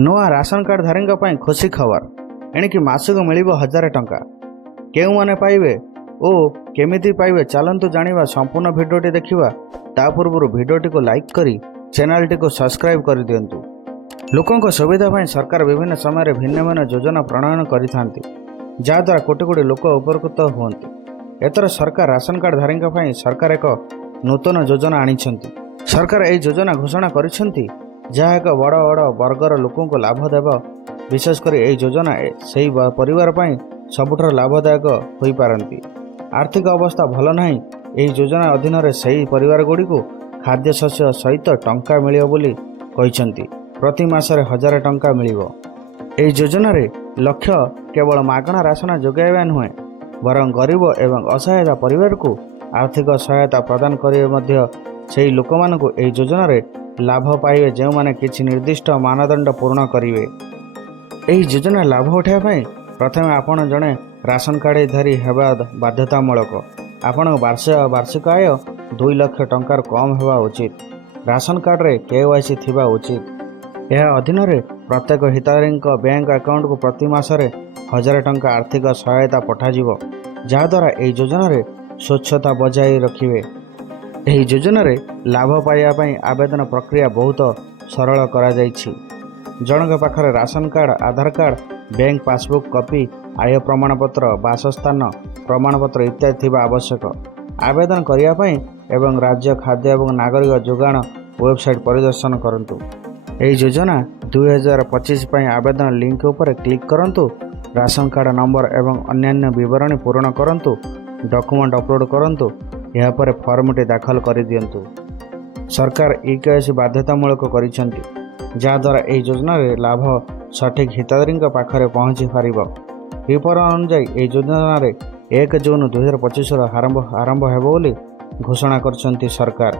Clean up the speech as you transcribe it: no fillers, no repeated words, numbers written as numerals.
ନୂଆ ration card ଧାରୀଙ୍କ ପାଇଁ ଖୁସି ଖବର। ଏଣିକି ମାସକୁ ମିଳିବ 1000 ଟଙ୍କା। କେଉଁମାନେ ପାଇବେ ଓ କେମିତି ପାଇବେ ଚାଲନ୍ତୁ ଜାଣିବା। ସମ୍ପୂର୍ଣ୍ଣ ଭିଡ଼ିଓଟି ଦେଖିବା ତା ପୂର୍ବରୁ ଭିଡ଼ିଓଟିକୁ ଲାଇକ୍ କରି ଚ୍ୟାନେଲଟିକୁ ସବସ୍କ୍ରାଇବ୍ କରିଦିଅନ୍ତୁ। ଲୋକଙ୍କ ସୁବିଧା ପାଇଁ ସରକାର ବିଭିନ୍ନ ସମୟରେ ଭିନ୍ନ ଭିନ୍ନ ଯୋଜନା ପ୍ରଣୟନ କରିଥାନ୍ତି, ଯାହାଦ୍ୱାରା କୋଟି କୋଟି ଲୋକ ଉପକୃତ ହୁଅନ୍ତି। ଏଥର ସରକାର ରାସନ କାର୍ଡ ଧାରୀଙ୍କ ପାଇଁ ସରକାର ଏକ ନୂତନ ଯୋଜନା ଆଣିଛନ୍ତି। ସରକାର ଏହି ଯୋଜନା ଘୋଷଣା କରିଛନ୍ତି, ଯାହା ଏକ ବଡ଼ ବଡ଼ ବର୍ଗର ଲୋକଙ୍କୁ ଲାଭ ଦେବ। ବିଶେଷ କରି ଏହି ଯୋଜନା ସେହି ପରିବାର ପାଇଁ ସବୁଠାରୁ ଲାଭଦାୟକ ହୋଇପାରନ୍ତି। ଆର୍ଥିକ ଅବସ୍ଥା ଭଲ ନାହିଁ, ଏହି ଯୋଜନା ଅଧୀନରେ ସେହି ପରିବାରଗୁଡ଼ିକୁ ଖାଦ୍ୟଶସ୍ୟ ସହିତ ଟଙ୍କା ମିଳିବ ବୋଲି କହିଛନ୍ତି। ପ୍ରତି ମାସରେ 1000 ଟଙ୍କା ମିଳିବ। ଏହି ଯୋଜନାରେ ଲକ୍ଷ୍ୟ କେବଳ ମାଗଣା ରାସନ ଯୋଗାଇବା ନୁହେଁ, ବରଂ ଗରିବ ଏବଂ ଅସହାୟ ପରିବାରକୁ ଆର୍ଥିକ ସହାୟତା ପ୍ରଦାନ କରିବେ ମଧ୍ୟ। ସେହି ଲୋକମାନଙ୍କୁ ଏହି ଯୋଜନାରେ ଲାଭ ପାଇବେ ଯେଉଁମାନେ କିଛି ନିର୍ଦ୍ଦିଷ୍ଟ ମାନଦଣ୍ଡ ପୂରଣ କରିବେ। ଏହି ଯୋଜନା ଲାଭ ଉଠାଇବା ପାଇଁ ପ୍ରଥମେ ଆପଣ ଜଣେ ରାସନ କାର୍ଡଧାରୀ ହେବା ବାଧ୍ୟତାମୂଳକ। ଆପଣଙ୍କ ବାର୍ଷିକ ଆୟ 2 ଲକ୍ଷ ଟଙ୍କାରୁ କମ୍ ହେବା ଉଚିତ। ରାସନ କାର୍ଡରେ KYC ଥିବା ଉଚିତ। ଏହା ଅଧୀନରେ ପ୍ରତ୍ୟେକ ହିତାଧିକାରୀଙ୍କ ବ୍ୟାଙ୍କ ଆକାଉଣ୍ଟକୁ ପ୍ରତି ମାସରେ 1000 ଟଙ୍କା ଆର୍ଥିକ ସହାୟତା ପଠାଯିବ, ଯାହାଦ୍ୱାରା ଏହି ଯୋଜନାରେ ସ୍ୱଚ୍ଛତା ବଜାୟ ରଖିବେ। ଏହି ଯୋଜନାରେ ଲାଭ ପାଇବା ପାଇଁ ଆବେଦନ ପ୍ରକ୍ରିୟା ବହୁତ ସରଳ କରାଯାଇଛି। ଜଣଙ୍କ ପାଖରେ ରାସନ କାର୍ଡ, ଆଧାର କାର୍ଡ, ବ୍ୟାଙ୍କ ପାସବୁକ୍ କପି, ଆୟ ପ୍ରମାଣପତ୍ର, ବାସସ୍ଥାନ ପ୍ରମାଣପତ୍ର ଇତ୍ୟାଦି ଥିବା ଆବଶ୍ୟକ। ଆବେଦନ କରିବା ପାଇଁ ଏବଂ ରାଜ୍ୟ ଖାଦ୍ୟ ଏବଂ ନାଗରିକ ଯୋଗାଣ ୱେବସାଇଟ୍ ପରିଦର୍ଶନ କରନ୍ତୁ। ଏହି ଯୋଜନା 2025 ପାଇଁ ଆବେଦନ ଲିଙ୍କ ଉପରେ କ୍ଲିକ୍ କରନ୍ତୁ। ରାସନ କାର୍ଡ ନମ୍ବର ଏବଂ ଅନ୍ୟାନ୍ୟ ବିବରଣୀ ପୂରଣ କରନ୍ତୁ। ଡକୁମେଣ୍ଟ ଅପଲୋଡ଼ କରନ୍ତୁ। ଏହାପରେ ଫର୍ମଟି ଦାଖଲ କରିଦିଅନ୍ତୁ। ସରକାର KYC ବାଧ୍ୟତାମୂଳକ କରିଛନ୍ତି, ଯାହାଦ୍ୱାରା ଏହି ଯୋଜନାରେ ଲାଭ ସଠିକ୍ ହିତାଧିକାରୀଙ୍କ ପାଖରେ ପହଞ୍ଚି ପାରିବ। ବିବରଣୀ ଅନୁଯାୟୀ ଏହି ଯୋଜନାରେ 1 ଜୁନ୍ 2025ରୁ ଆରମ୍ଭ ହେବ ବୋଲି ଘୋଷଣା କରିଛନ୍ତି ସରକାର।